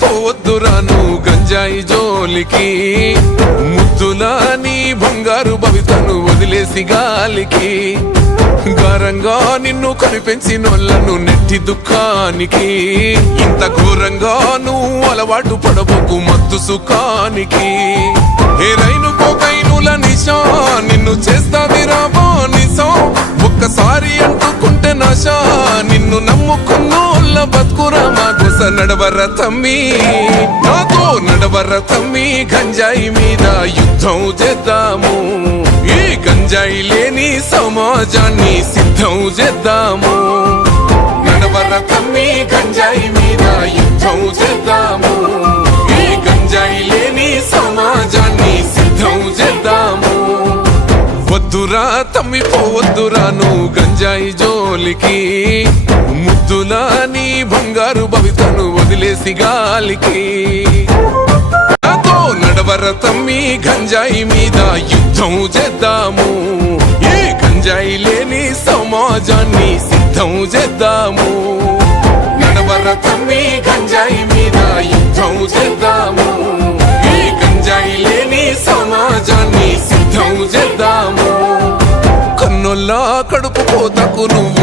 పోవద్దురాను గంజాయి జోలికి, ముద్దులా నీ బంగారు భవితను వదిలేసి గాలికి, ఘోరంగా నిన్ను కనిపెంచినోళ్లను నెట్టి దుఃఖానికి, ఇంత ఘోరంగా నువ్వు అలవాటు పడబోకు మత్తు సుఖానికి. ఏ రైలు కోకైనుల నిశా నిన్ను చేస్తాదిరా బానిసా, ఒక్కసారి అంటుకుంటే నశా నిన్ను నమ్ముకున్నోళ్ళ బతుకురా మా గుస. నడవర తమ్మి నాతో నడవర తమ్మి, గంజాయి మీద యుద్ధం చేద్దాము, ఈ గంజాయి లేని సమాజాన్ని సిద్ధం చేద్దాము. నడవర తమ్మి గంజాయి మీద యుద్ధం చేద్దాము, ఈ గంజాయి లేని సమాజాన్ని సిద్ధం చేద్దాము. వద్దురా తమ్మి పోవద్దురాను గంజాయి జోలికి, ముద్దులా నీ బంగారు భవితను వదిలేసి గాలికి. నాతో నడవర తమ్మి గంజాయి మీద యుద్ధం చేద్దాము, ఈ గంజాయి లేని సమాజాన్ని సిద్ధం చేద్దాము. నడవర తమ్మి గంజాయి మీద యుద్ధం చేద్దాము, ఈ గంజాయి లేని సమాజాన్ని సిద్ధం చేద్దాము. కన్నుల్లా కడుపు కోతకు నువ్వు